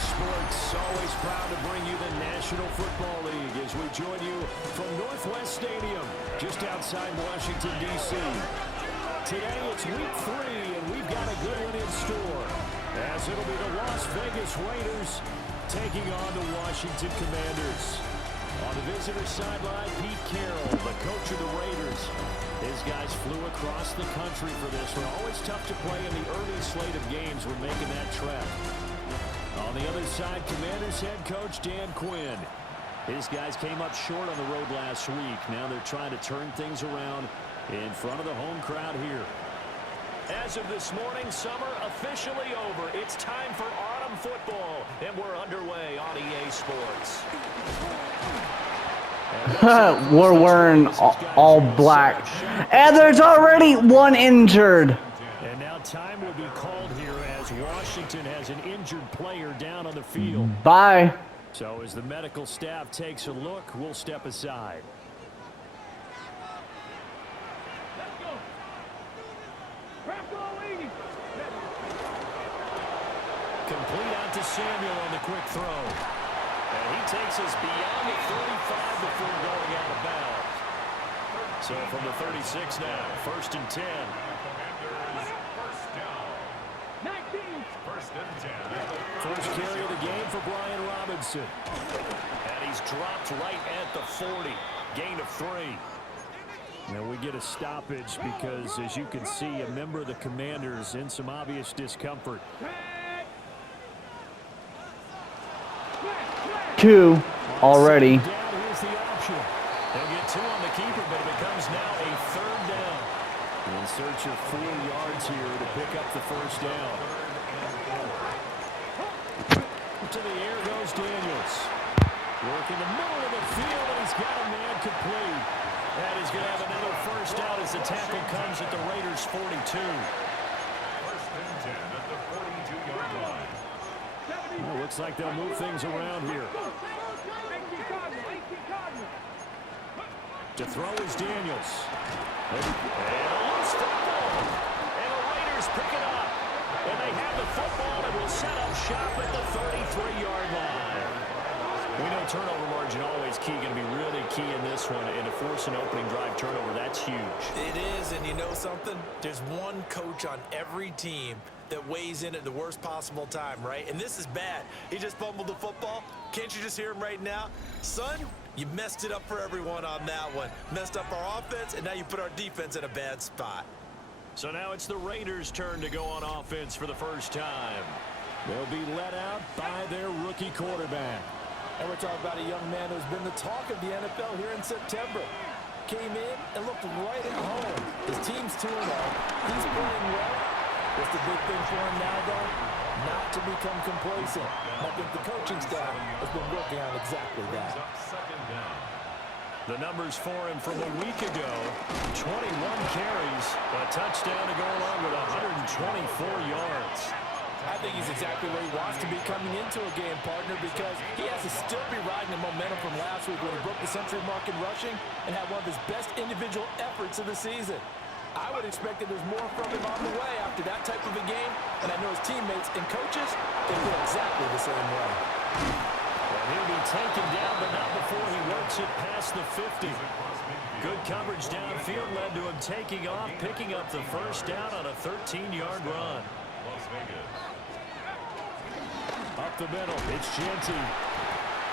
Sports, always proud to bring you the National Football League as we join you from Northwest Stadium, just outside Washington, D.C. Today it's week 3, and we've got a good one in store, as it'll be the Las Vegas Raiders taking on the Washington Commanders. On the visitor sideline, Pete Carroll, the coach of the Raiders. His guys flew across the country for this one. Always tough to play in the early slate of games when making that trek. On the other side, Commanders head coach Dan Quinn. His guys came up short on the road last week. Now they're trying to turn things around in front of the home crowd here. As of this morning, summer officially over. It's time for autumn football, and we're underway on EA Sports. We're wearing all black. And there's already one injured. And now time will be called here as Washington has an injured player down on the field. Bye. So as the medical staff takes a look, we'll step aside. Complete out to Samuel on the quick throw. And he takes us beyond the 35 before going out of bounds. So from the 36 now, 1st and 10. First carry of the game for Brian Robinson. And he's dropped right at the 40. Gain of 3. Now we get a stoppage because, as you can see, a member of the Commanders in some obvious discomfort. 2 already. Here's the option. They'll get 2 on the keeper, but it becomes now a 3rd down. In search of 4 yards here to pick up the first down. To the air goes Daniels. Work in the middle of the field, and he's got a man complete. And he's going to have another first down as the tackle comes at the Raiders' 42. 1st and 10 at the 42-yard line. Well, looks like they'll move things around here. To throw is Daniels. And a loose football. And the Raiders pick it up. And they have the football and will set up shop at the 33-yard line. We know turnover margin always key, going to be really key in this one. And to force an opening drive turnover, that's huge. It is, and you know something? There's one coach on every team that weighs in at the worst possible time, right? And this is bad. He just fumbled the football. Can't you just hear him right now? Son, you messed it up for everyone on that one. Messed up our offense, and now you put our defense in a bad spot. So now it's the Raiders' turn to go on offense for the first time. They'll be let out by their rookie quarterback. And we're talking about a young man who's been the talk of the NFL here in September. Came in and looked right at home. His team's 2-0. He's playing well. What's the big thing for him now, though? Not to become complacent. I think the coaching staff has been working on exactly that. The numbers for him from a week ago: 21 carries, a touchdown to go along with 124 yards. I think he's exactly where he wants to be coming into a game, partner, because he has to still be riding the momentum from last week when he broke the century mark in rushing and had one of his best individual efforts of the season. I would expect that there's more from him on the way after that type of a game, and I know his teammates and coaches, they feel exactly the same way. And he'll be taken down, but not before he works it past the 50. Good coverage downfield led to him taking off, picking up the first down on a 13-yard run. Las Vegas. Up the middle, it's Genty.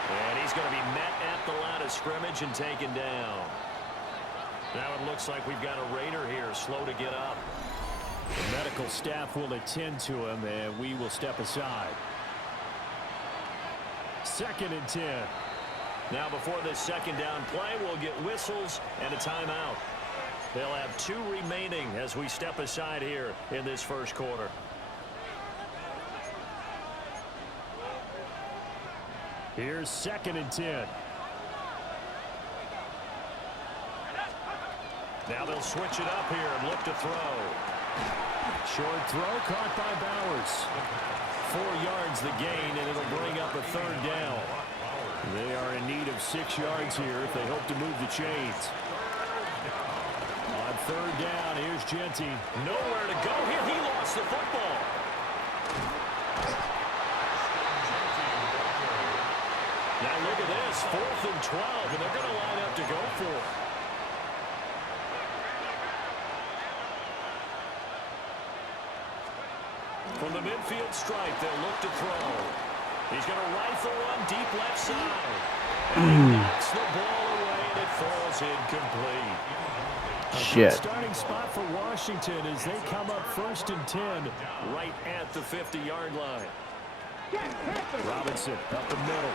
And he's going to be met at the line of scrimmage and taken down. Now it looks like we've got a Raider here, slow to get up. The medical staff will attend to him, and we will step aside. 2nd and 10. Now before this second down play, we'll get whistles and a timeout. They'll have 2 remaining as we step aside here in this first quarter. Here's 2nd and 10. Now they'll switch it up here and look to throw. Short throw caught by Bowers. 4 yards the gain, and it'll bring up a 3rd down. They are in need of 6 yards here if they hope to move the chains. On 3rd down, here's Genty. Nowhere to go here. He lost the football. It's 4th and 12, and they're going to line up to go for it. From the midfield stripe, they'll look to throw. He's going to rifle one deep left side. And he knocks the ball away, and it falls incomplete. Shit. Starting spot for Washington as they come up 1st and 10 right at the 50-yard line. Robinson up the middle.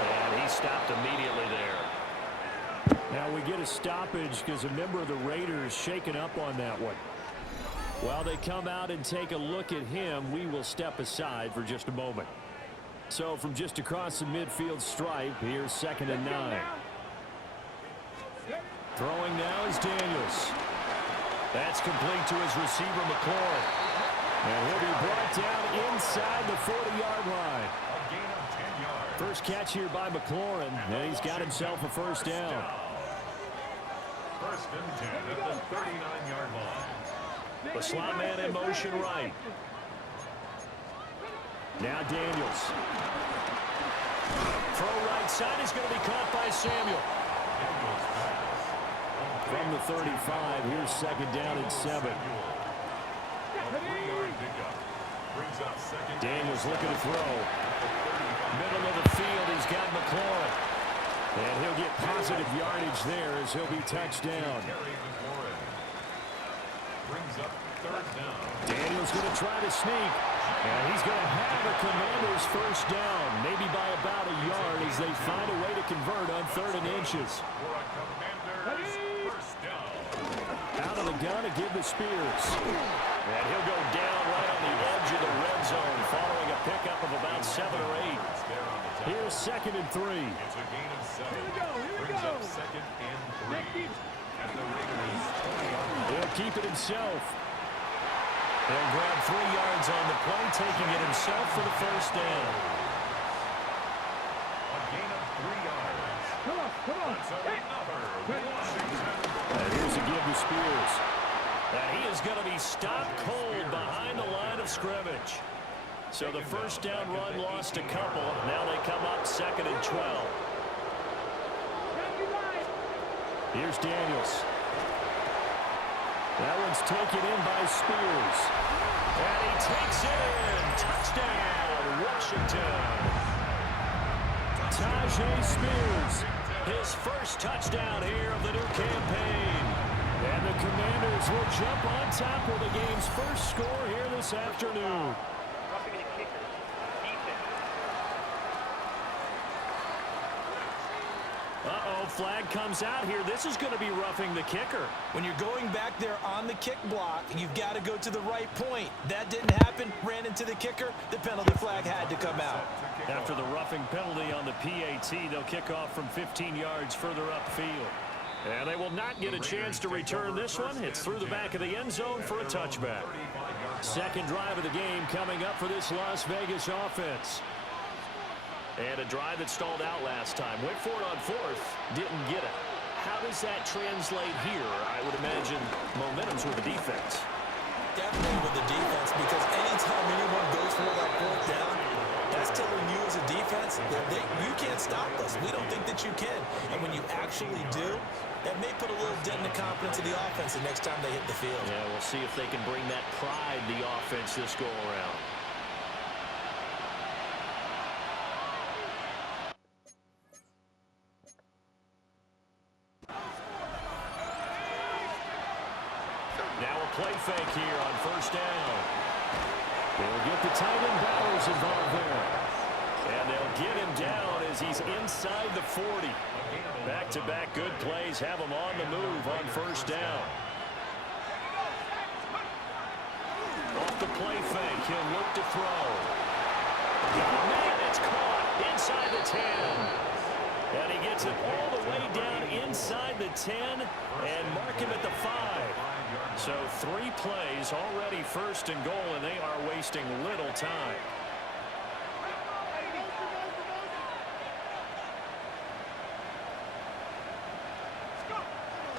And he stopped immediately there. Now we get a stoppage because a member of the Raiders shaken up on that one. While they come out and take a look at him, we will step aside for just a moment. So from just across the midfield stripe, here's 2nd and 9. Throwing now is Daniels. That's complete to his receiver, McLaurin. And he'll be brought down inside the 40-yard line. First catch here by McLaurin, and he's got himself a first down. 1st and 10 at the 39-yard line. The slot man in motion right. Now Daniels. Throw right side is going to be caught by Samuel. From the 35, here's 2nd down and 7. Daniels looking to throw. Middle of the field, he's got McLaurin. And he'll get positive yardage there as he'll be touched down. Daniels going to try to sneak. And he's going to have a Commanders first down, maybe by about a yard as they find a way to convert on 3rd and inches. Out of the gun to give to Spears. And he'll go down right on the edge of the red zone following a pickup of about 7 or 8. Here's 2nd and 3. It's a gain of 7. Brings up 2nd and 3. At the Raiders' 20-yard. He'll keep it himself. He'll grab 3 yards on the play, taking it himself for the first down. A gain of 3 yards. Come on. And here's a give to Spears. And he is going to be stopped cold behind the line of scrimmage. So the first down run lost a couple. Now they come up 2nd and 12. Here's Daniels. That one's taken in by Spears. And he takes it in. Touchdown, Washington. Tajay Spears, his first touchdown here of the new campaign. And the Commanders will jump on top with the game's first score here this afternoon. Uh-oh, flag comes out here. This is going to be roughing the kicker. When you're going back there on the kick block, you've got to go to the right point. That didn't happen. Ran into the kicker. The penalty flag had to come out. After the roughing penalty on the PAT, they'll kick off from 15 yards further upfield. And they will not get a chance to return this one. It's through the back of the end zone for a touchback. Second drive of the game coming up for this Las Vegas offense. And a drive that stalled out last time. Went for it on 4th. Didn't get it. How does that translate here? I would imagine momentum's with the defense. Definitely with the defense, because anytime anyone goes for that 4th down, that's telling you as a defense that you can't stop us. We don't think that you can. And when you actually do, that may put a little dent in the confidence of the offense the next time they hit the field. Yeah, we'll see if they can bring that pride the offense this go around. Now a play fake here on first down. They'll get the tight end Bowers involved there. And they'll get him down as he's inside the 40. Back-to-back good plays have him on the move on first down. Off the play fake, he'll look to throw. Oh, man, it's caught inside the 10. And he gets it all the way down inside the 10 and mark him at the 5. So 3 plays already first and goal, and they are wasting little time.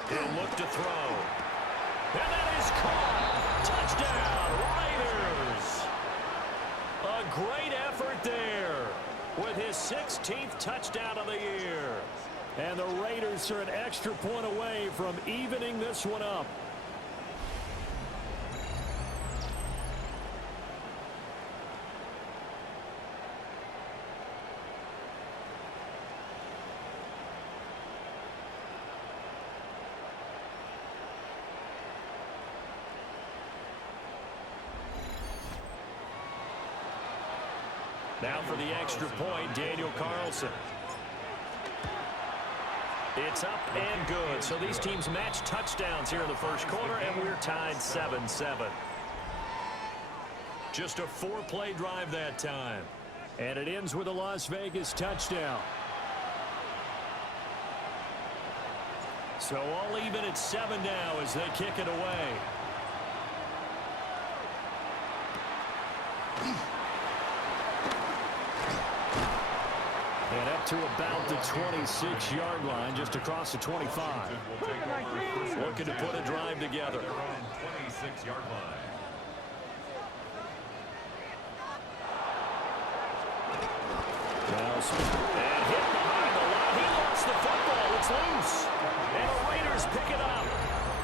He'll look to throw. And that is caught. Touchdown, Raiders. A great effort there with his 16th touchdown of the year. And the Raiders are an extra point away from evening this one up. Now for the extra point, Daniel Carlson. It's up and good. So these teams match touchdowns here in the first quarter, and we're tied 7-7. Just a 4-play drive that time. And it ends with a Las Vegas touchdown. So all even at 7 now as they kick it away. And up to about the 26-yard line, just across the 25. Looking to put a drive together. 26-yard line. And hit behind the line. He lost the football. It's loose. And the Raiders pick it up.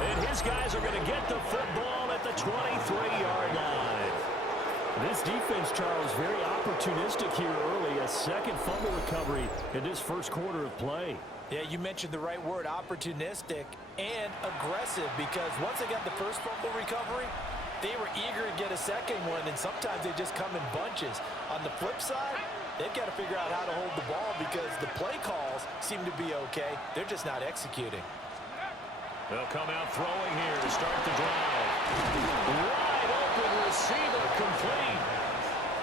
And his guys are going to get the football at the 23-yard line. This defense, Charles, very opportunistic here early. A second fumble recovery in this first quarter of play. Yeah, you mentioned the right word, opportunistic and aggressive, because once they got the first fumble recovery, they were eager to get a second one, and sometimes they just come in bunches. On the flip side, they've got to figure out how to hold the ball because the play calls seem to be okay. They're just not executing. They'll come out throwing here to start the drive. Wide open receiver complete.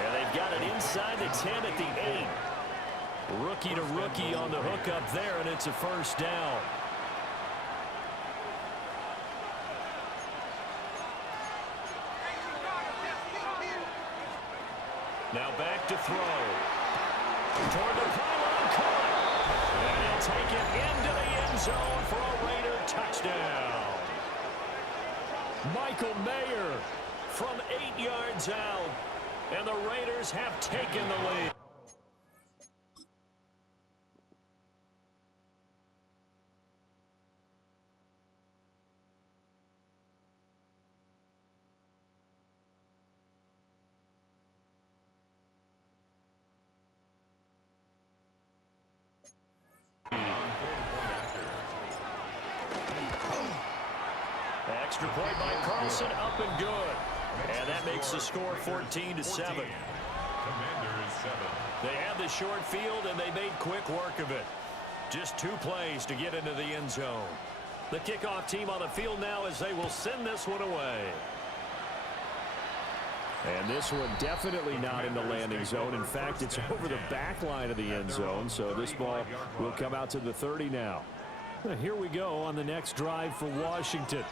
And they've got it inside the 10 at the 8. Rookie to rookie on the hook up there, and it's a first down. Now back to throw. Toward the pylon, caught. And he'll take it into the end zone for a Raider touchdown. Michael Mayer from 8 yards out. And the Raiders have taken the lead. Extra point by Carlson, up and good. And that makes the score 14-7. Commanders 7. They had the short field, and they made quick work of it. Just 2 plays to get into the end zone. The kickoff team on the field now as they will send this one away. And this one definitely not in the landing zone. In fact, it's over the back line of the end zone, so this ball will come out to the 30 now. Here we go on the next drive for Washington.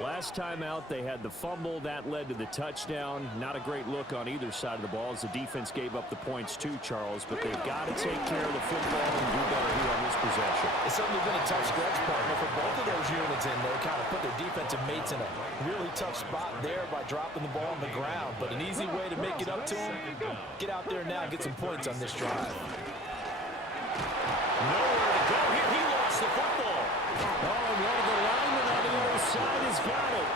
Last time out, they had the fumble. That led to the touchdown. Not a great look on either side of the ball as the defense gave up the points too, Charles. But they've got to take care of the football and do better here on this possession. It's certainly been a tough stretch, partner, for both of those units in there. Kind of put their defensive mates in a really tough spot there by dropping the ball on the ground. But an easy way to make it up to them, get out there now and get some points on this drive. Nowhere to go here. He lost the football. Oh, and one of the linemen on the other side has got it.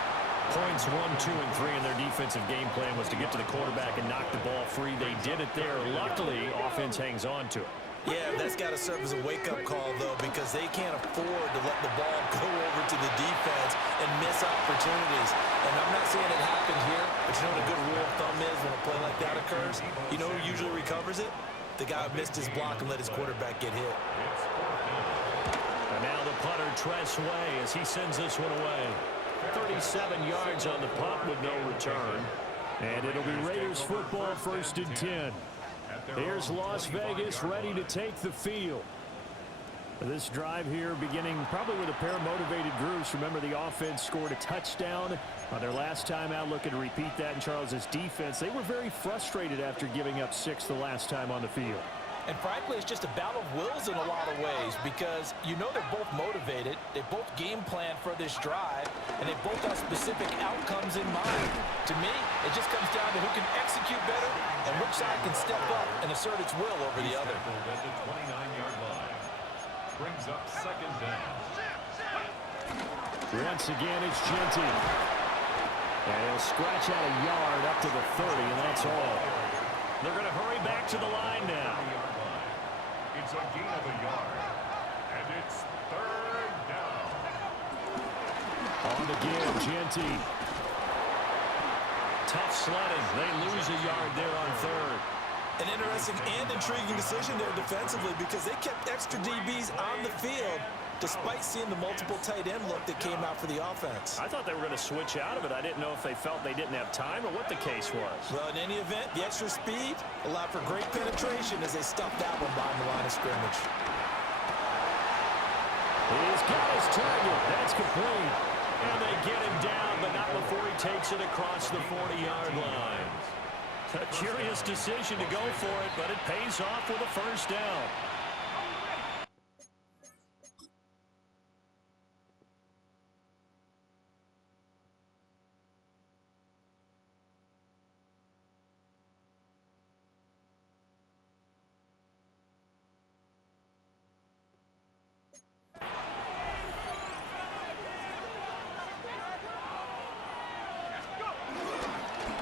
Points 1, 2, and 3 in their defensive game plan was to get to the quarterback and knock the ball free. They did it there. Luckily, offense hangs on to it. Yeah, that's got to serve as a wake-up call, though, because they can't afford to let the ball go over to the defense and miss opportunities. And I'm not saying it happened here, but you know what a good rule of thumb is when a play like that occurs? You know who usually recovers it? The guy who missed his block and let his quarterback get hit. And now the punter treads away as he sends this one away. 37 yards on the punt with no return. And it'll be Raiders football, 1st and 10. Here's Las Vegas ready to take the field. This drive here beginning probably with a pair of motivated groups. Remember, the offense scored a touchdown on their last time out, looking to repeat that in Charles's defense. They were very frustrated after giving up 6 the last time on the field. And frankly, it's just a battle of wills in a lot of ways because you know they're both motivated. They both game plan for this drive, and they both have specific outcomes in mind. To me, it just comes down to who can execute better and which side can step up and assert its will over the other. At the 29-yard line. Brings up second down. Once again, it's Genty. And he'll scratch out a yard up to the 30, and that's all. They're going to hurry back to the line now. It's a gain of a yard. And it's third down. On the give, Genty. Tough sledding. They lose a yard there on third. An interesting and intriguing decision there defensively because they kept extra DBs on the field despite seeing the multiple tight end look that came out for the offense. I thought they were going to switch out of it. I didn't know if they felt they didn't have time or what the case was. Well, in any event, the extra speed allowed for great penetration as they stuffed that one behind the line of scrimmage. He's got his target. That's complete. And they get him down, but not before he takes it across the 40-yard line. A curious decision to go for it, but it pays off with a first down.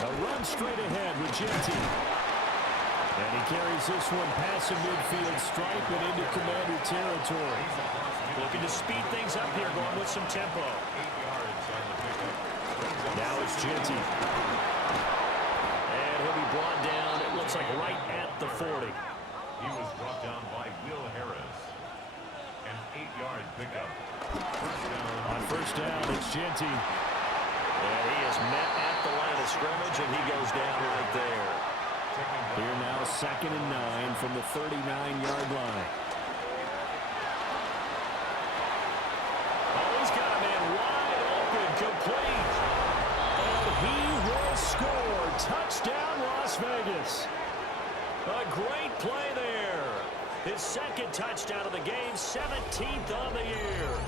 A run straight ahead with Genty. And he carries this one past the midfield stripe and into Commander territory. Looking to speed things up here, going with some tempo. 8 yards on the pickup. Now it's Genty. And he'll be brought down, it looks like right at the 40. He was brought down by Will Harris. An 8-yard pickup. First down. On first down, it's Genty. And he is met at the line of scrimmage, and he goes down right there. Here now, 2nd and 9 from the 39-yard line. Oh, he's got a man wide open, complete. And he will score. Touchdown, Las Vegas. A great play there. His 2nd touchdown of the game, 17th on the year.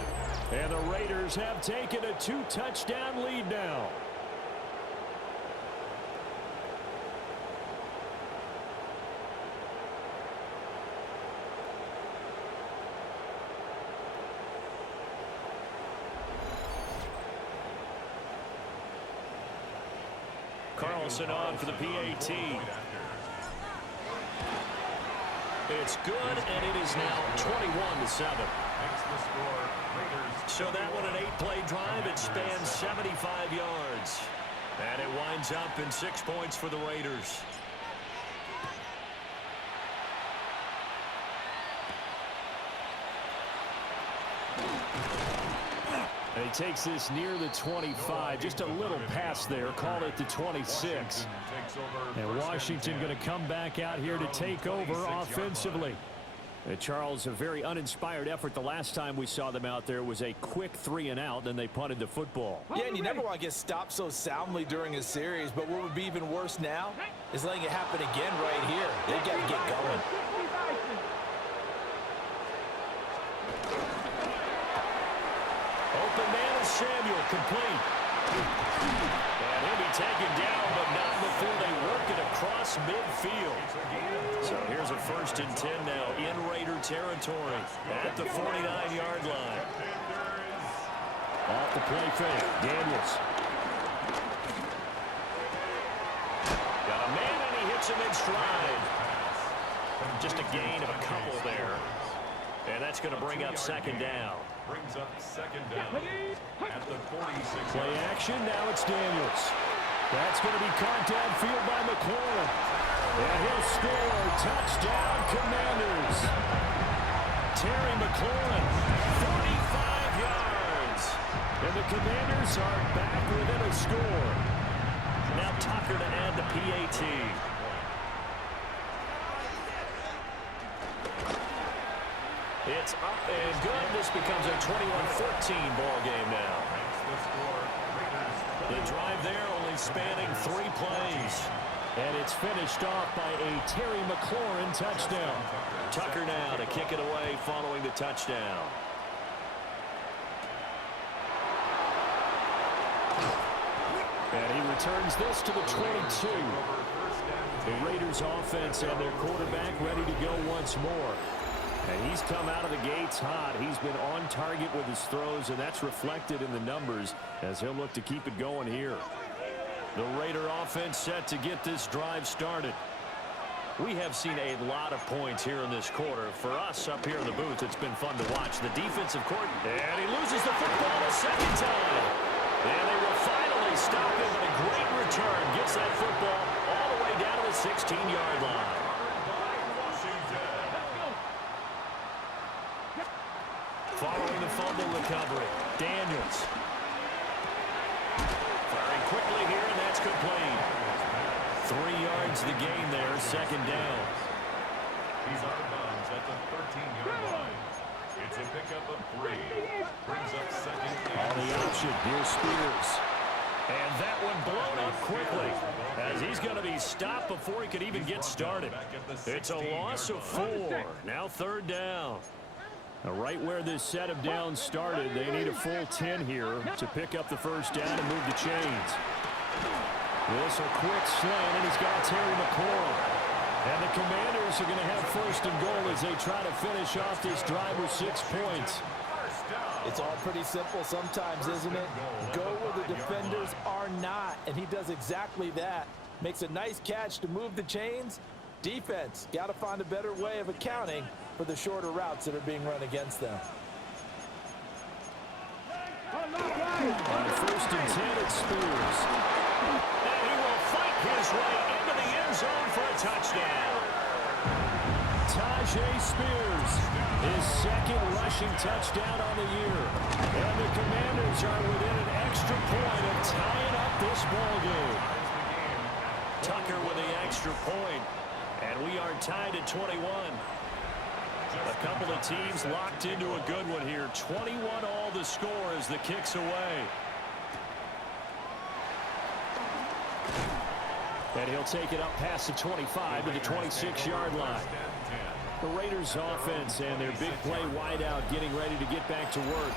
And the Raiders have taken a 2-touchdown lead now. Carlson on for the PAT. It's good, and it is now 21-7. So that one, an 8-play drive. It spans 75 yards. And it winds up in 6 points for the Raiders. And he takes this near the 25, just a little pass there, call it the 26. And Washington going to come back out here to take over offensively. And Charles, a very uninspired effort the last time we saw them out there was a quick 3-and-out, and they punted the football. Yeah, and you never want to get stopped so soundly during a series, but what would be even worse now is letting it happen again right here. They've got to get going. Open man is Samuel, complete. And he'll be taken down, but not before they work it across midfield. So here's a 1st and 10 now in Raider territory at the 49-yard line. Off the play fake, Daniels. Got a man, and he hits him in stride. Just a gain of a couple there. And that's going to bring up 2nd down. Brings up 2nd down at the 46. Play action, now it's Daniels. That's going to be caught downfield by McLaurin. And he'll score. Touchdown, Commanders. Terry McLaurin, 45 yards. And the Commanders are back within a score. Now Tucker to add the PAT. It's up and good. This becomes a 21-14 ball game now. The drive there only spanning 3 plays. And it's finished off by a Terry McLaurin touchdown. Tucker now to kick it away following the touchdown. And he returns this to the 22. The Raiders offense and their quarterback ready to go once more. And he's come out of the gates hot. He's been on target with his throws, and that's reflected in the numbers as he'll look to keep it going here. The Raider offense set to get this drive started. We have seen a lot of points here in this quarter. For us up here in the booth, it's been fun to watch. The defensive court, and he loses the football a second time. And they will finally stop him, but a great return gets that football all the way down to the 16-yard line. Following the fumble recovery, Daniels. Firing quickly here, and that's complete. 3 yards the gain there, second down. He's out of bounds at the 13-yard line. It's a pickup of 3. Brings up second. On the option, here's Spears. And that one blown up quickly as he's going to be stopped before he could even get started. It's a loss of 4. Now third down. Now right where this set of downs started, they need a full 10 here to pick up the first down and move the chains. This a quick slant, and he's got Terry McLaurin. And the Commanders are going to have first and goal as they try to finish off this drive with 6 points. It's all pretty simple sometimes, isn't it? Go where the defenders are not, and he does exactly that. Makes a nice catch to move the chains. Defense, got to find a better way of accounting for the shorter routes that are being run against them. On first and 10, it's Spears. And he will fight his way into the end zone for a touchdown. Tajay Spears, his second rushing touchdown on the year. And the Commanders are within an extra point of tying up this ball game. Tucker with the extra point. And we are tied at 21. A couple of teams locked into a good one here. 21 all the score as the kick's away. And he'll take it up past the 25 to the 26-yard line. The Raiders offense and their big play wideout getting ready to get back to work.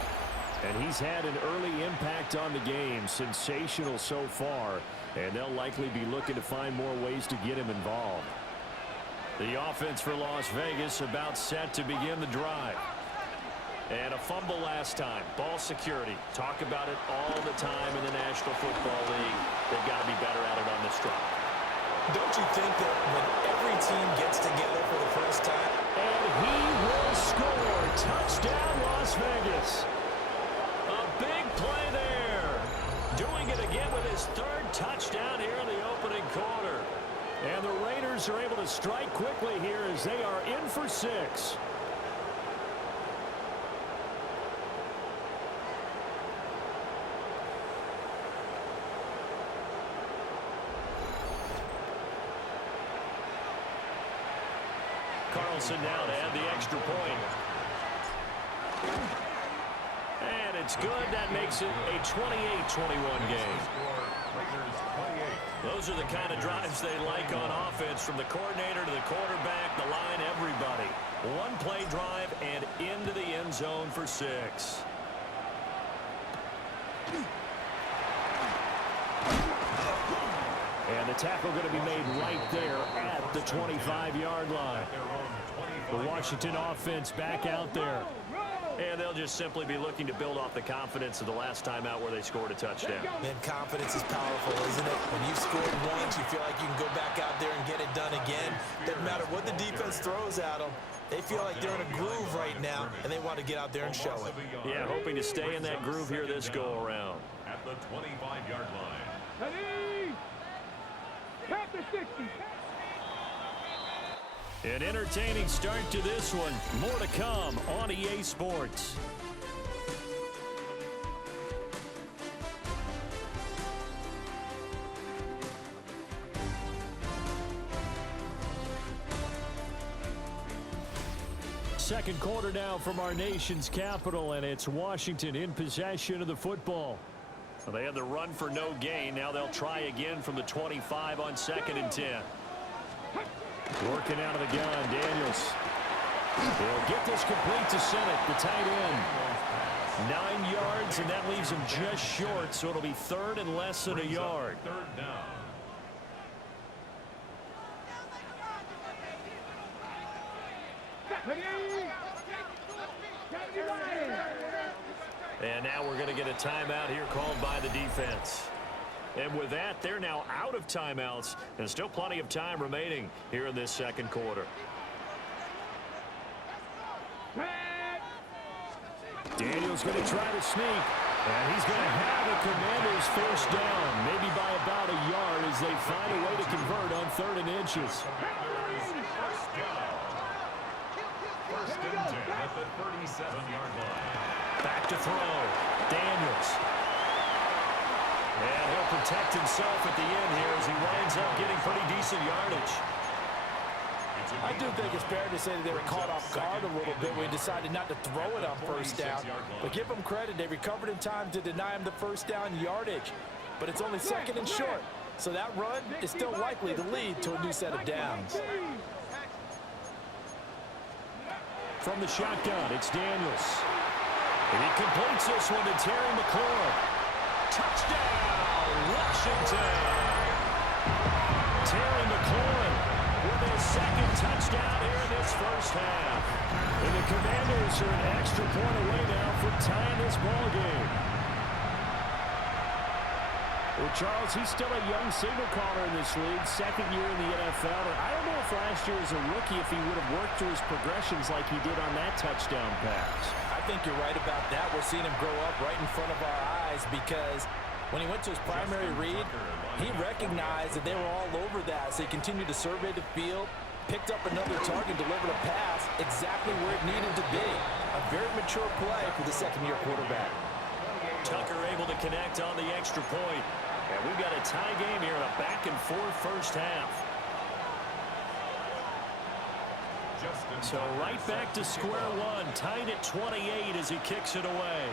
And he's had an early impact on the game. Sensational so far. And they'll likely be looking to find more ways to get him involved. The offense for Las Vegas about set to begin the drive. And a fumble last time. Ball security. Talk about it all the time in the National Football League. They've got to be better at it on this drive. Don't you think that when every team gets together for the first time? And he will score. Touchdown, Las Vegas. A big play there. Doing it again with his third touchdown here in the opening quarter. And the Raiders are able to strike quickly here as they are in for 6. Carlson now to add the extra point. And it's good. That makes it a 28-21 game. Those are the kind of drives they like on offense, from the coordinator to the quarterback, the line, everybody. One play drive and into the end zone for 6. And the tackle going to be made right there at the 25-yard line. The Washington offense back out there. And they'll just simply be looking to build off the confidence of the last time out where they scored a touchdown. Man, confidence is powerful, isn't it? When you've scored once, you feel like you can go back out there and get it done again. Doesn't matter what the defense throws at them. They feel like they're in a groove right now, and they want to get out there and show it. Yeah, hoping to stay in that groove here this go-around. At the 25-yard line. Ready? Count to 60. An entertaining start to this one. More to come on EA Sports. Second quarter now from our nation's capital, and it's Washington in possession of the football. Well, they had the run for no gain. Now they'll try again from the 25 on 2nd and 10. Working out of the gun, Daniels. He'll get this complete to Senate, the tight end. 9 yards, and that leaves him just short, so it'll be third and less than a yard. Third down. And now we're going to get a timeout here called by the defense. And with that, they're now out of timeouts, and still plenty of time remaining here in this second quarter. Daniel's going to try to sneak, and he's going to have the Commanders first down, maybe by about a yard as they find a way to convert on 3rd and inches. First and 10 at the 37-yard line. Back to throw. Daniels. And he'll protect himself at the end here as he winds up getting pretty decent yardage. I do think it's fair to say that they were caught off guard a little bit when we decided not to throw it on first down. But give them credit, they recovered in time to deny him the first down yardage. But it's only 2nd and short, so that run is still likely to lead to a new set of downs. From the shotgun, it's Daniels. And he completes this one to Terry McLaurin. Touchdown, Washington! Terry McLaurin with his 2nd touchdown here in this first half. And the Commanders are an extra point away now from tying this ball game. Well, Charles, he's still a young signal caller in this league, 2nd year in the NFL. And I don't know if last year as a rookie if he would have worked through his progressions like he did on that touchdown pass. I think you're right about that. We're seeing him grow up right in front of our eyes because when he went to his primary read, he recognized that they were all over that. So he continued to survey the field, picked up another target, delivered a pass exactly where it needed to be. A very mature play for the 2nd-year quarterback. Tucker able to connect on the extra point. And we've got a tie game here in a back-and-forth first half. So right back to square one, tied at 28 as he kicks it away.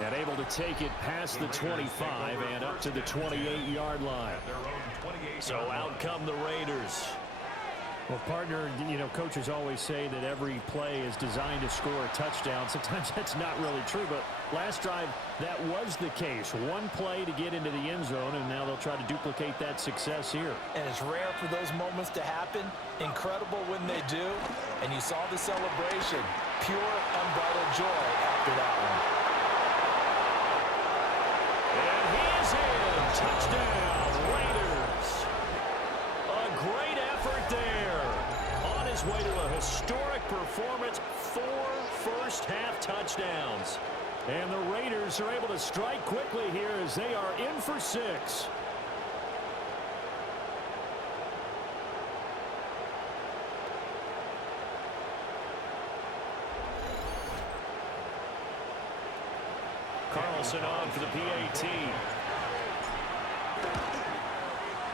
And able to take it past the 25 and up to the 28-yard line. So out come the Raiders. Well, partner, you know, coaches always say that every play is designed to score a touchdown. Sometimes that's not really true, but last drive, that was the case. One play to get into the end zone, and now they'll try to duplicate that success here. And it's rare for those moments to happen. Incredible when they do. And you saw the celebration. Pure, unbridled joy after that one. And he is in. Touchdown, Raiders. A great effort there. On his way to a historic performance, 4 first-half touchdowns. And the Raiders are able to strike quickly here as they are in for 6. Carlson on for the PAT.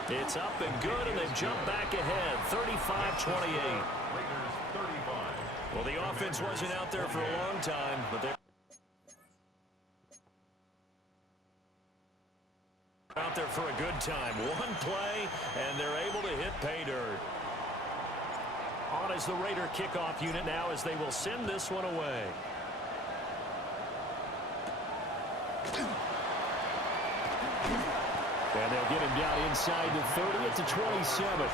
It's up and good, and they've jumped back ahead, 35-28. Well, the offense wasn't out there for a long time, but they're out there for a good time. One play, and they're able to hit pay dirt. On is the Raider kickoff unit now as they will send this one away. And they'll get him down inside the 30 at the 27.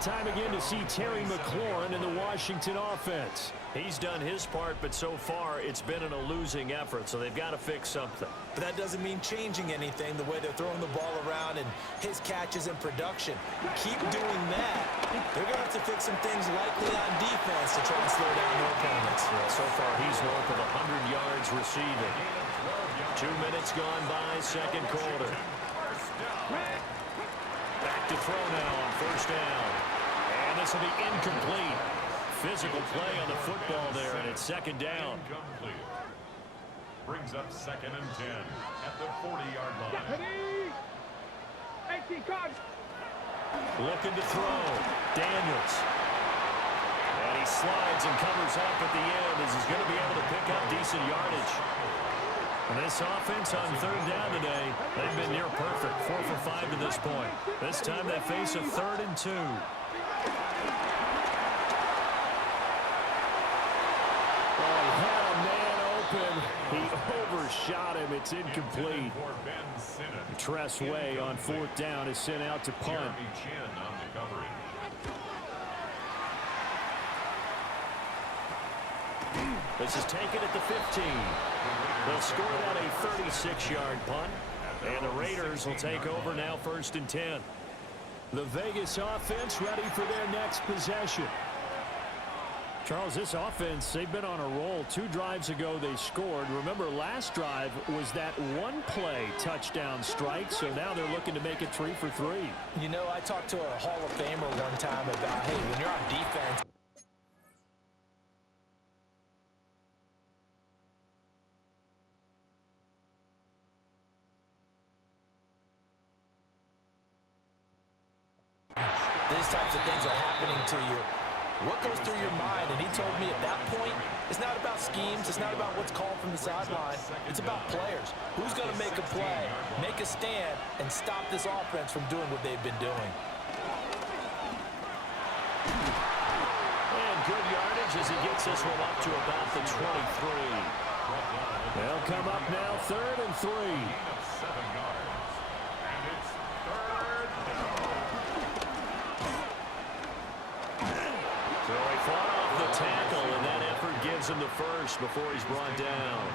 Time again to see Terry McLaurin in the Washington offense. He's done his part, but so far it's been in a losing effort, so they've got to fix something. But that doesn't mean changing anything, the way they're throwing the ball around and his catches and production. Keep doing that. They're going to have to fix some things likely on defense to try and slow down their opponents. Yeah, so far he's north of 100 yards receiving. 2 minutes gone by, second quarter. Back to throw now on first down. And this will be incomplete. Physical play on the football there, and it's second down. Incomplete. Brings up 2nd and 10 at the 40-yard line. Looking to throw. Daniels. And he slides and covers up at the end as he's going to be able to pick up decent yardage. And this offense on third down today, they've been near perfect, 4 for 5 to this point. This time they face a 3rd and 2. He overshot him. It's incomplete. Tress Way on 4th down is sent out to punt. This is taken at the 15. They'll score that a 36-yard punt. And the Raiders will take over now 1st and 10. The Vegas offense ready for their next possession. Charles, this offense, they've been on a roll. 2 drives ago they scored. Remember, last drive was that one-play touchdown strike, so now they're looking to make it 3 for 3. You know, I talked to a Hall of Famer one time about, hey, when you're on defense, these types of things are happening to you. What goes through your mind? And he told me at that point, it's not about schemes. It's not about what's called from the sideline. It's about players. Who's going to make a play, make a stand, and stop this offense from doing what they've been doing. And good yardage as he gets this one up to about the 23. They'll come up now 3rd and 3. So he fought off the tackle, and that effort gives him the first before he's brought down.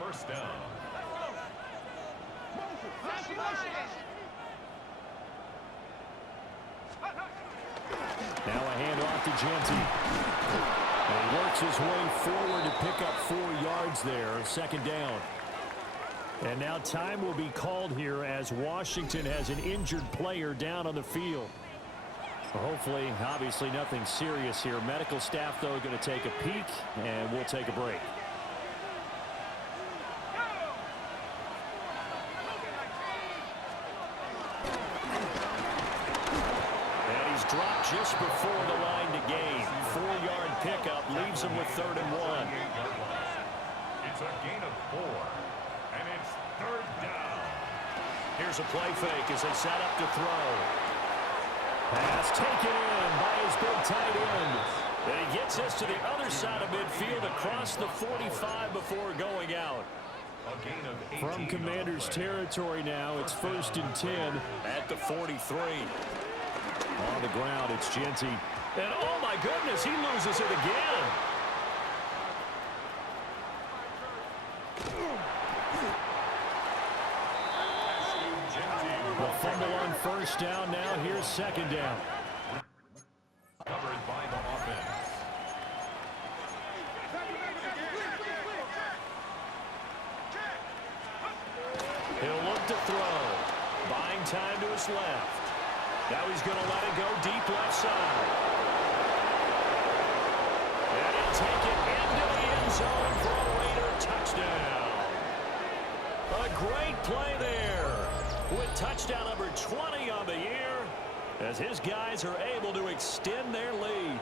First down. Now a handoff to Genty. And he works his way forward to pick up 4 yards there. 2nd down. And now time will be called here as Washington has an injured player down on the field. Hopefully, obviously nothing serious here. Medical staff, though, going to take a peek, and we'll take a break. Dropped just before the line to gain. 4-yard pickup leaves him with 3rd and 1. It's a gain of 4, and it's 3rd down. Here's a play fake as they set up to throw. Pass taken in by his big tight end. And he gets this to the other side of midfield across the 45 before going out. From Commander's territory now, it's 1st and 10 at the 43. On the ground, it's Genty. And, oh, my goodness, he loses it again. The fumble on 1st down now. Here's 2nd down. Covered by the offense. He'll look to throw. Buying time to his left. Now he's going to let it go deep left side. And he'll take it into the end zone for a Raider touchdown. A great play there with touchdown number 20 on the year as his guys are able to extend their lead.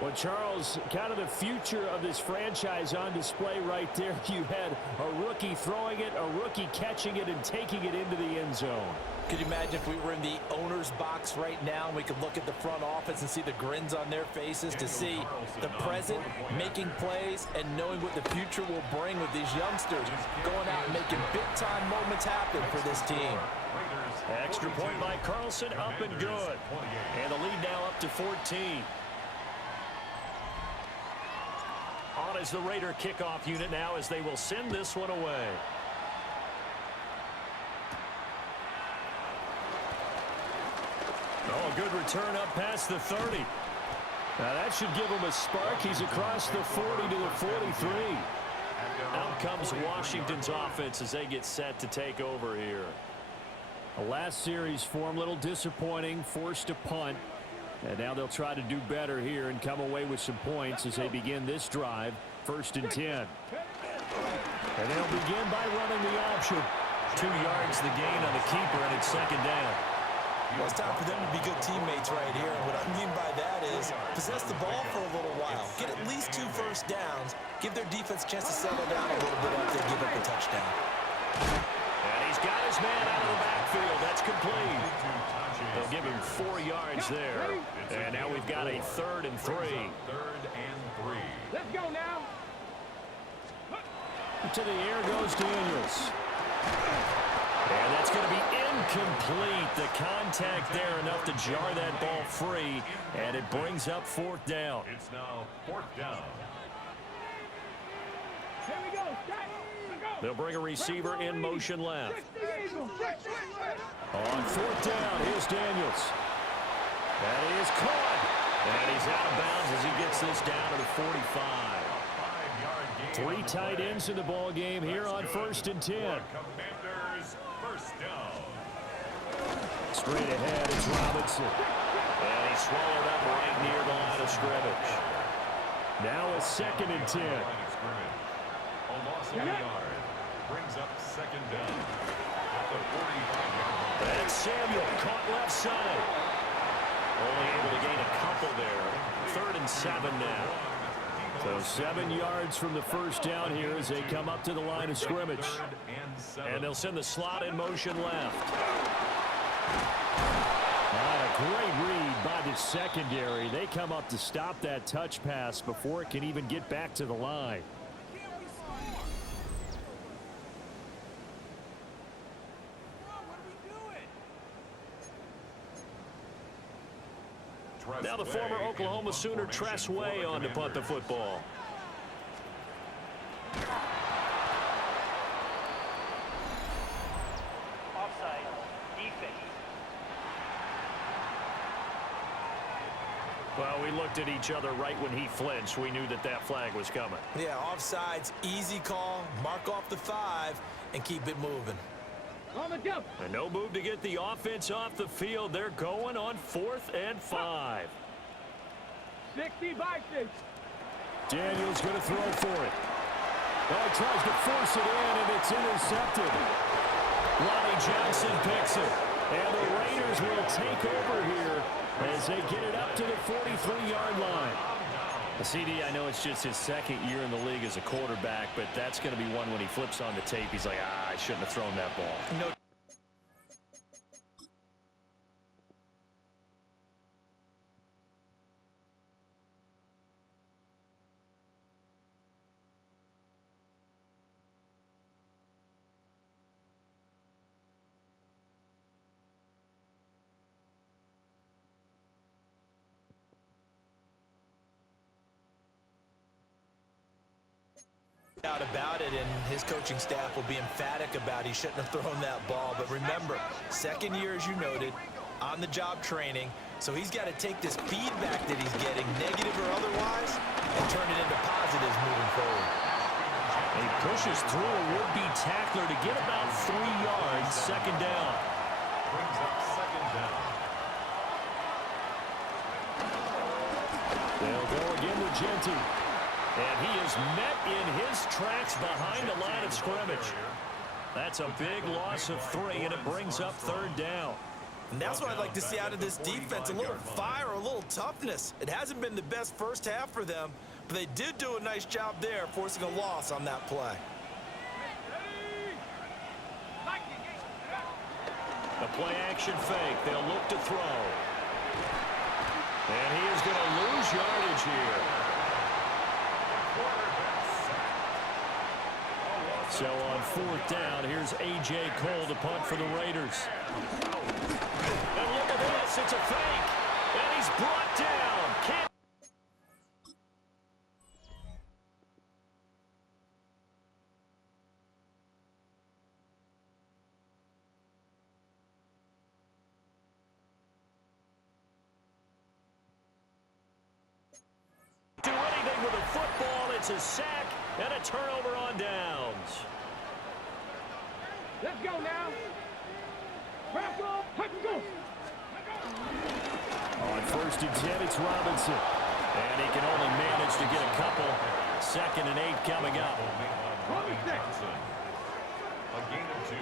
Well, Charles, kind of the future of this franchise on display right there. You had a rookie throwing it, a rookie catching it, and taking it into the end zone. Could you imagine if we were in the owner's box right now and we could look at the front office and see the grins on their faces to see the present making plays and knowing what the future will bring with these youngsters going out and making big-time moments happen for this team. Extra point by Carlson, up and good. And the lead now up to 14. On is the Raider kickoff unit now as they will send this one away. Oh, a good return up past the 30. Now that should give him a spark. He's across the 40 to the 43. Out comes Washington's offense as they get set to take over here. The last series for him, a little disappointing, forced a punt. And now they'll try to do better here and come away with some points as they begin this drive, 1st and 10. And they'll begin by running the option. 2 yards the gain on the keeper, and it's second down. Well, it's time for them to be good teammates right here. And what I mean by that is possess the ball for a little while. Get at least 2 first downs. Give their defense a chance to settle down a little bit after they give up a touchdown. And he's got his man out of the backfield. That's complete. They'll give him 4 yards there. And now we've got a 3rd and 3. 3rd and 3. Let's go now. To the air goes Daniels. And that's going to be incomplete. The contact there enough to jar that ball free. And it brings up 4th down. It's now 4th down. Here we go. They'll bring a receiver in motion left. On 4th down, here's Daniels. That is caught. And he's out of bounds as he gets this down to the 45. 3 tight ends in the ball game here on 1st and 10. Commanders, 1st down. Straight ahead, it's Robinson. And he swallowed up right near the line of scrimmage. Now a 2nd and 10. Line of scrimmage. A loss of a yard. Brings up 2nd down. At the 45-yard line. That's Samuel caught left side. Only able to gain a couple there. 3rd and 7 now. So 7 yards from the 1st down here as they come up to the line of scrimmage. And they'll send the slot in motion left. A great read by the secondary. They come up to stop that touch pass before it can even get back to the line. Now the former Oklahoma Sooner Tress Way on to punt the football. Offside, defense. Well, we looked at each other right when he flinched. We knew that that flag was coming. Yeah, offsides, easy call. Mark off the 5 and keep it moving. On the jump. And no move to get the offense off the field. They're going on 4th and 5. 60 boxes. Daniels going to throw for it. Oh, he tries to force it in, and it's intercepted. Lonnie Johnson picks it. And the Raiders will take over here as they get it up to the 43-yard line. CD, I know it's just his 2nd year in the league as a quarterback, but that's going to be one when he flips on the tape. He's like, I shouldn't have thrown that ball. No. Doubt about it, and his coaching staff will be emphatic about he shouldn't have thrown that ball. But remember, 2nd year, as you noted, on-the-job training, so he's got to take this feedback that he's getting, negative or otherwise, and turn it into positives moving forward. He pushes through a would-be tackler to get about 3 yards, 2nd down. Brings up 2nd down. They'll go again with Genty. And he is met in his tracks behind the line of scrimmage. That's a big loss of 3, and it brings up 3rd down. And that's what I'd like to see out of this defense, a little fire, a little toughness. It hasn't been the best first half for them, but they did do a nice job there, forcing a loss on that play. A play-action fake. They'll look to throw. And he is going to lose yardage here. So on 4th down, here's A.J. Cole to punt for the Raiders. And look at this, it's a fake. And he's brought down. Can't do anything with a football. It's a sack and a turnover on downs. Let's go now. Let's go. On 1st and 10, it's Robinson. And he can only manage to get a couple. 2nd and 8 coming up. Lonnie Johnson. A gain of 2.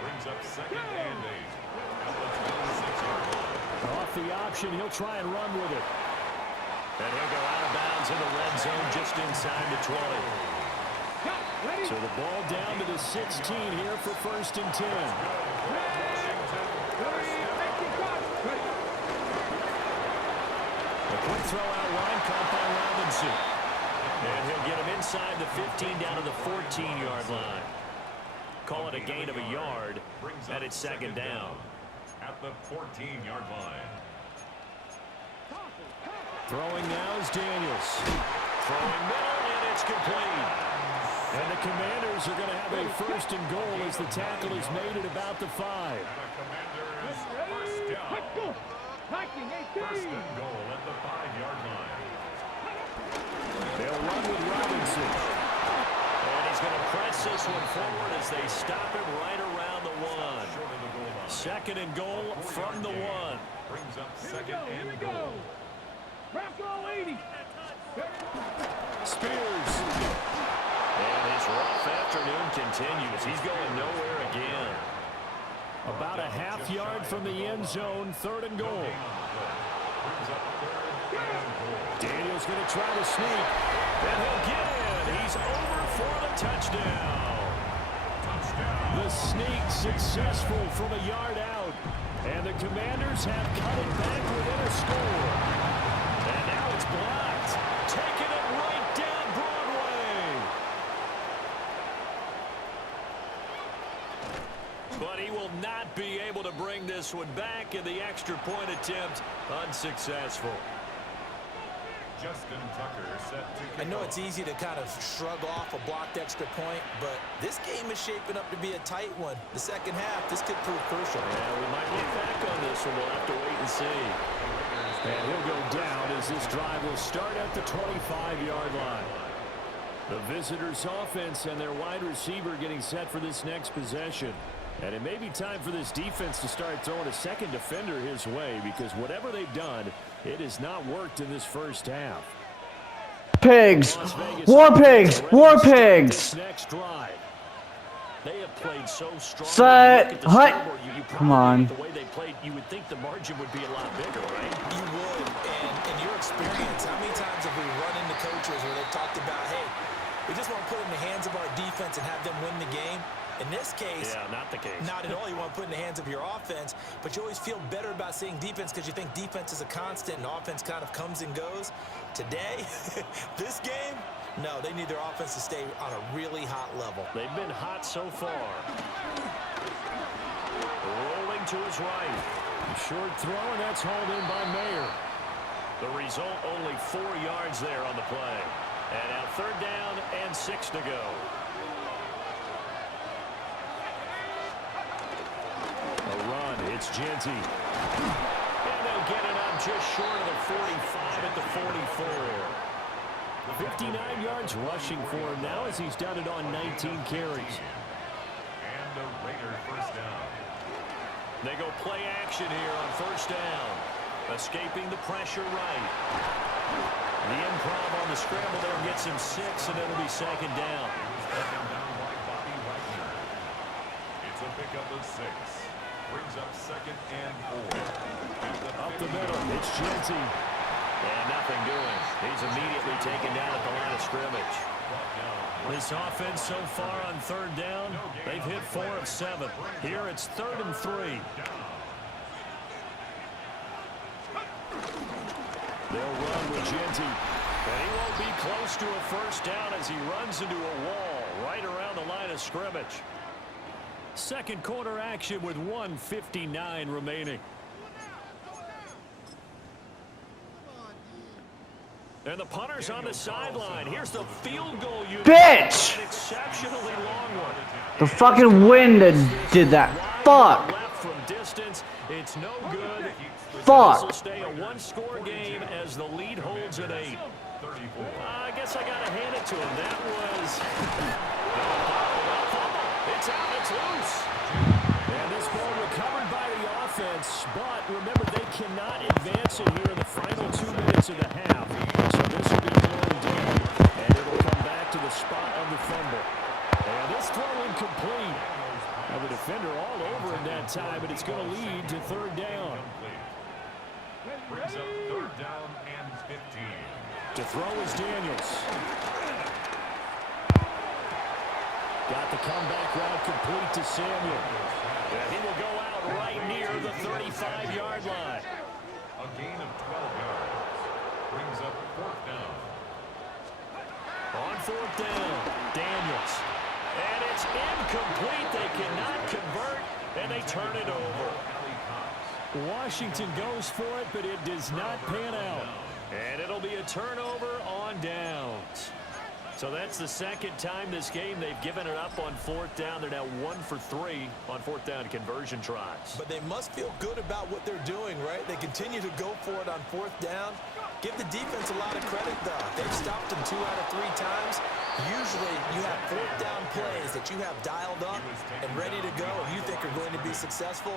Brings up second and 8. Now let's go to the 6-yard line. Off the option, he'll try and run with it. And he'll go out of bounds in the red zone just inside the 20. So the ball down to the 16 here for 1st and 10. A quick throw out line caught by Robinson. And he'll get him inside the 15 down to the 14-yard line. Call it a gain of a yard, and it's 2nd down. At the 14-yard line. Throwing now is Daniels. Throwing middle, and it's complete. And the Commanders are going to have a 1st and goal as the tackle is made at about the 5. The Commanders first down. First and goal at the 5-yard line. They'll run with Robinson. And he's going to press this one forward as they stop him right around the 1. Short of the goal line. 2nd and goal from the 1. Brings up second and goal. Spears. And his rough afternoon continues. He's going nowhere again. About a half yard from the end zone, 3rd and goal. Daniels going to try to sneak. And he'll get in. He's over for the touchdown. The sneak successful from a yard out. And the Commanders have cut it back within a score. And now it's blocked. Taking it right down Broadway. But he will not be able to bring this one back, and the extra point attempt unsuccessful. Justin Tucker set to kick I know off. it's easy to kind of shrug off a blocked extra point, but this game is shaping up to be a tight one. The second half, this could prove crucial. Yeah, we might look back on this one. We'll have to wait and see. And he'll go down as this drive will start at the 25-yard line. The visitors' offense and their wide receiver getting set for this next possession. And it may be time for this defense to start throwing a second defender his way, because whatever they've done, it has not worked in this first half. Pigs! War pigs! War pigs! Next drive. They have played so strong. Set. Hut. Come on. The way they played, you would think the margin would be a lot bigger, right? You would, and in your experience, how many times have we run into coaches where they've talked about, hey, we just want to put it in the hands of our defense and have them win the game? In this case, Yeah, not the case. not at all. You want to put it in the hands of your offense, but you always feel better about seeing defense because you think defense is a constant and offense kind of comes and goes. Today, this game, no, they need their offense to stay on a really hot level. They've been hot so far. Rolling to his right. Short throw, and that's hauled in by Mayer. The result, only 4 yards there on the play. And now 3rd down and 6 to go. A run, it's Genty. And they'll get it up just short of the 45 at the 44. 59 yards rushing for him now as he's done it on 19 carries. And the Raider first down. They go play action here on 1st down. Escaping the pressure right. The improv on the scramble there gets him 6, and it'll be 2nd down. Second down by Bobby Wagner. It's a pickup of 6. Brings up 2nd and 4. Up the middle, it's Genty. And nothing doing. He's immediately taken down at the line of scrimmage. This offense so far on 3rd down, they've hit 4 of 7. Here it's 3rd and 3. They'll run with Genty. And he won't be close to a 1st down as he runs into a wall right around the line of scrimmage. Second quarter action with 1:59 remaining. And the punter's on the sideline. Here's the field goal unit. Bitch! An exceptionally long one. The fucking wind did that. Fuck! Left from distance. It's no good. Fuck! This will stay a 1-score game as the lead holds at 8. I guess I got to hand it to him. That was... It's out. It's loose. And this ball recovered by the offense. But remember, they cannot advance it here in the final 2 minutes of the half. So this will be thrown down. And it'll come back to the spot of the fumble. And this throw incomplete. Now the defender all over him that time, but it's going to lead to third down. Brings up third down and 15. To throw is Daniels. Got the comeback route complete to Samuel. And he will go out right near the 35-yard line. A gain of 12 yards. Brings up fourth down. On fourth down, Daniels. And it's incomplete. They cannot convert, and they turn it over. Washington goes for it, but it does not pan out. And it'll be a turnover on downs. So that's the second time this game they've given it up on fourth down. They're now 1 for 3 on fourth down conversion tries. But they must feel good about what they're doing, right? They continue to go for it on fourth down. Give the defense a lot of credit, though. They've stopped them 2 out of 3 times. Usually you have fourth down plays that you have dialed up and ready to go and you think are going to be successful.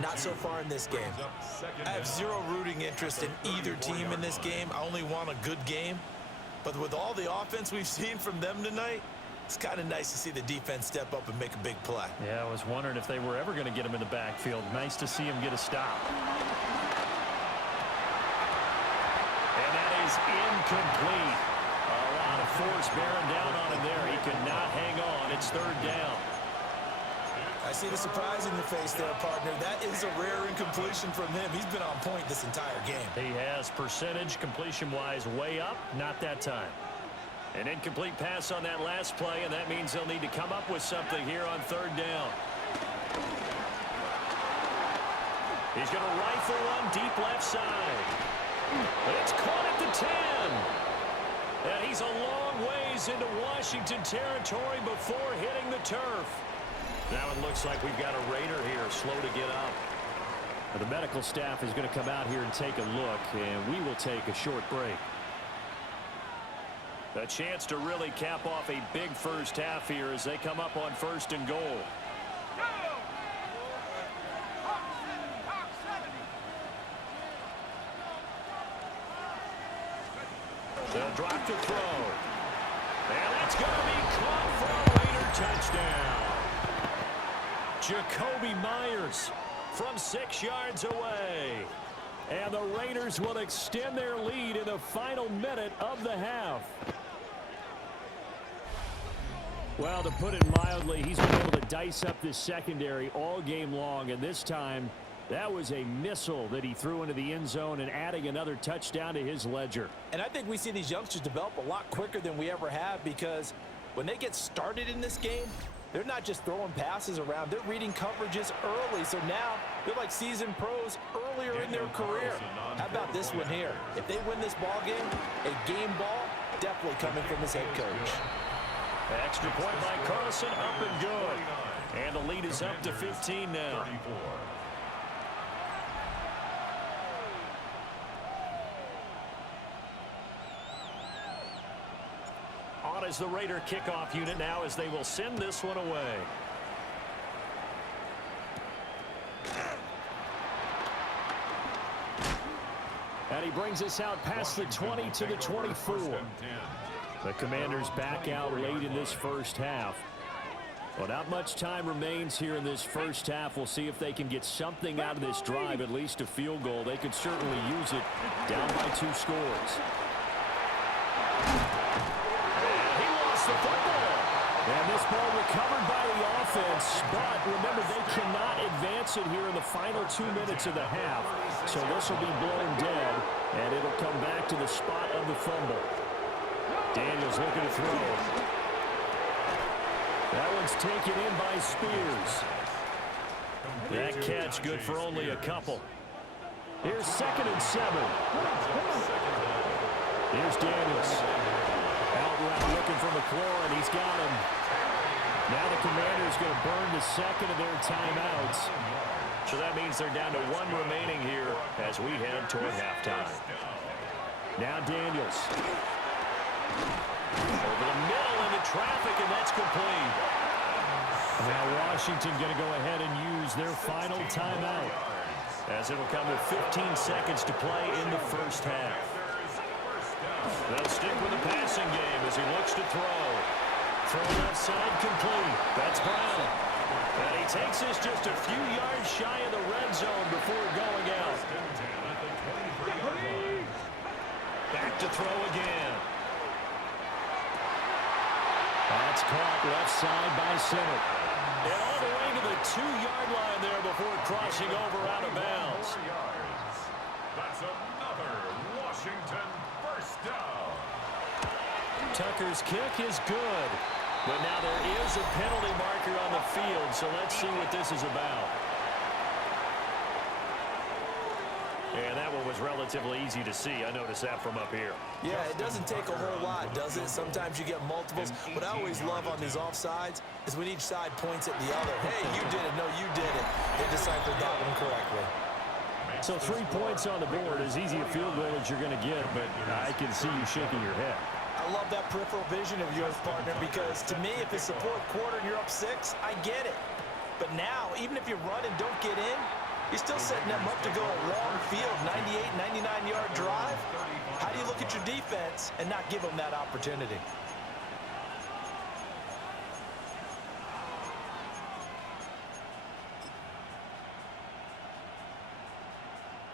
Not so far in this game. I have zero rooting interest in either team in this game. I only want a good game. But with all the offense we've seen from them tonight, it's kind of nice to see the defense step up and make a big play. Yeah, I was wondering if they were ever going to get him in the backfield. Nice to see him get a stop. And that is incomplete. A lot of force bearing down on him there. He could not hang on. It's third down. I see the surprise in your face there, partner. That is a rare incompletion from him. He's been on point this entire game. He has percentage completion-wise way up. Not that time. An incomplete pass on that last play, and that means they'll need to come up with something here on third down. He's going to rifle one deep left side. It's caught at the 10. And he's a long ways into Washington territory before hitting the turf. Now it looks like we've got a Raider here, slow to get up. The medical staff is going to come out here and take a look, and we will take a short break. A chance to really cap off a big first half here as they come up on first and goal. They'll drop the throw. And that's going to be caught for a Raider touchdown. Jacoby Myers from 6 yards away. And the Raiders will extend their lead in the final minute of the half. Well, to put it mildly, he's been able to dice up this secondary all game long. And this time, that was a missile that he threw into the end zone and adding another touchdown to his ledger. And I think we see these youngsters develop a lot quicker than we ever have because when they get started in this game, they're not just throwing passes around. They're reading coverages early. So now they're like seasoned pros earlier in their career. How about this one here? If they win this ball game, a game ball definitely coming from his head coach. Extra point by Carlson, up and good. And the lead is up to 15 now. On is the Raider kickoff unit now as they will send this one away. And he brings us out past the 20 to the 24. The Commanders back out late in this first half. Well, not much time remains here in this first half. We'll see if they can get something out of this drive, at least a field goal. They could certainly use it down by 2 scores. He lost the football. And this ball recovered by the offense. But remember, they cannot advance it here in the final 2 minutes of the half. So this will be blown dead, and it'll come back to the spot of the fumble. Daniels looking to throw. That one's taken in by Spears. That catch good for only a couple. Here's 2nd and 7. Here's Daniels. Out route looking for McLaurin. He's got him. Now the Commanders going to burn the second of their timeouts. So that means they're down to 1 remaining here as we head toward halftime. Now Daniels. Over the middle into traffic, and that's complete. Now Washington going to go ahead and use their final timeout as it will come with 15 seconds to play in the first half. They'll stick with the passing game as he looks to throw. Throw left side complete. That's Brown. And he takes us just a few yards shy of the red zone before going out. Back to throw again. That's caught left side by center. And all the way to the 2-yard line there before crossing over out of bounds. That's another Washington first down. Tucker's kick is good. But now there is a penalty marker on the field, so let's see what this is about. And that one was relatively easy to see. I noticed that from up here. Yeah, it doesn't take a whole lot, does it? Sometimes you get multiples. What I always love on these offsides is when each side points at the other. Hey, you did it. No, you did it. They deciphered that one correctly. So 3 points on the board, as easy a field goal as you're going to get, but I can see you shaking your head. I love that peripheral vision of yours, partner, because to me, if it's the fourth quarter and you're up 6, I get it. But now, even if you run and don't get in, you're still setting them up to go a long field, 98, 99-yard drive. How do you look at your defense and not give them that opportunity?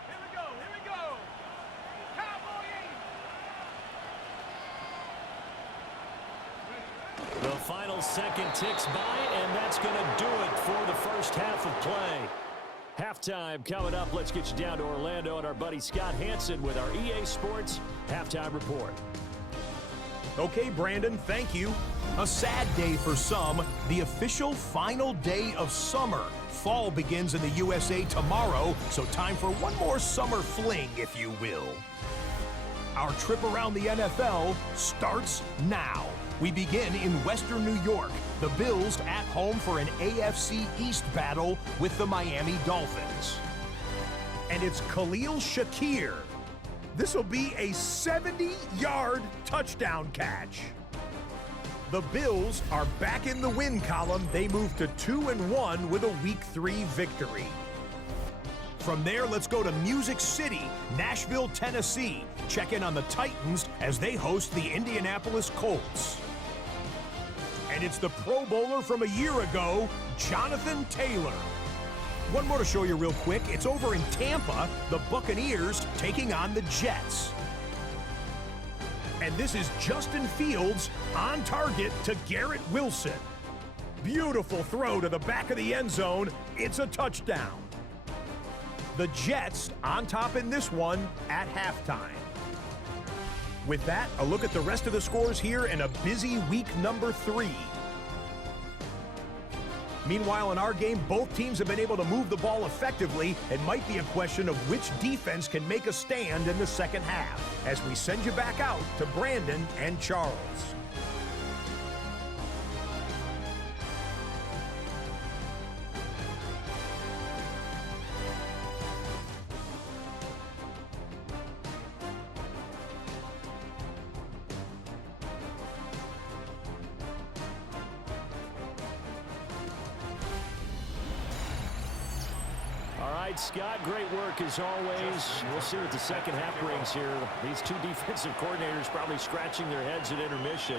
Here we go. Here we go. Cowboys. The final second ticks by, and that's going to do it for the first half of play. Halftime coming up. Let's get you down to Orlando and our buddy Scott Hansen with our EA Sports Halftime Report. Okay, Brandon, thank you. A sad day for some, the official final day of summer. Fall begins in the USA tomorrow, so time for one more summer fling, if you will. Our trip around the NFL starts now. We begin in Western New York. The Bills at home for an AFC East battle with the Miami Dolphins. And it's Khalil Shakir. This will be a 70-yard touchdown catch. The Bills are back in the win column. They move to 2-1 with a Week 3 victory. From there, let's go to Music City, Nashville, Tennessee. Check in on the Titans as they host the Indianapolis Colts. And it's the Pro Bowler from a year ago, Jonathan Taylor. One more to show you real quick. It's over in Tampa, the Buccaneers taking on the Jets. And this is Justin Fields on target to Garrett Wilson. Beautiful throw to the back of the end zone. It's a touchdown. The Jets on top in this one at halftime. With that, a look at the rest of the scores here in a busy week number 3. Meanwhile, in our game, both teams have been able to move the ball effectively. It might be a question of which defense can make a stand in the second half, as we send you back out to Brandon and Charles. Scott, great work as always. We'll see what the second half brings here. These two defensive coordinators probably scratching their heads at intermission.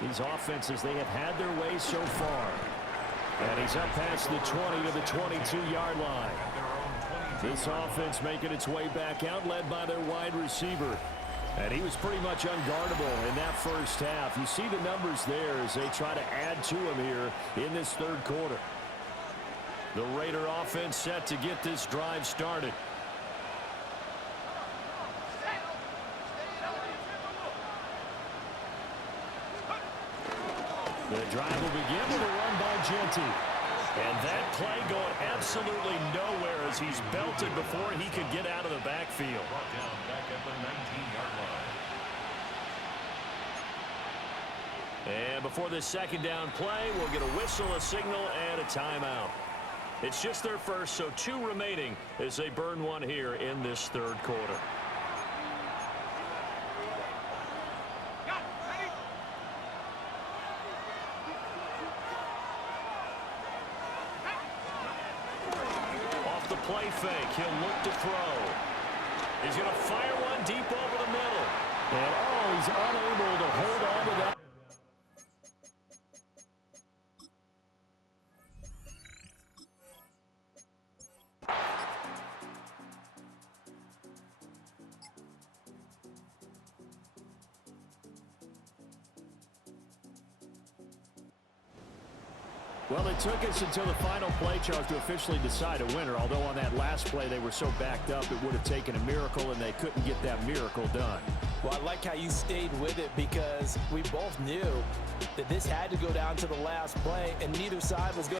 These offenses, they have had their way so far. And he's up past the 20 to the 22-yard line. This offense making its way back out, led by their wide receiver. And he was pretty much unguardable in that first half. You see the numbers there as they try to add to him here in this third quarter. The Raider offense set to get this drive started. The drive will begin with a run by Genty. And that play going absolutely nowhere as he's belted before he could get out of the backfield. Brought down back at the 19-yard line. And before this second down play, we'll get a whistle, a signal, and a timeout. It's just their first, so 2 remaining as they burn one here in this third quarter. Off the play fake, he'll look to throw. He's going to fire one deep over the middle. And, he's unable to hold on to that. Well, it took us until the final play, Charles, to officially decide a winner. Although on that last play they were so backed up, it would have taken a miracle, and they couldn't get that miracle done. Well, I like how you stayed with it because we both knew that this had to go down to the last play, and neither side was going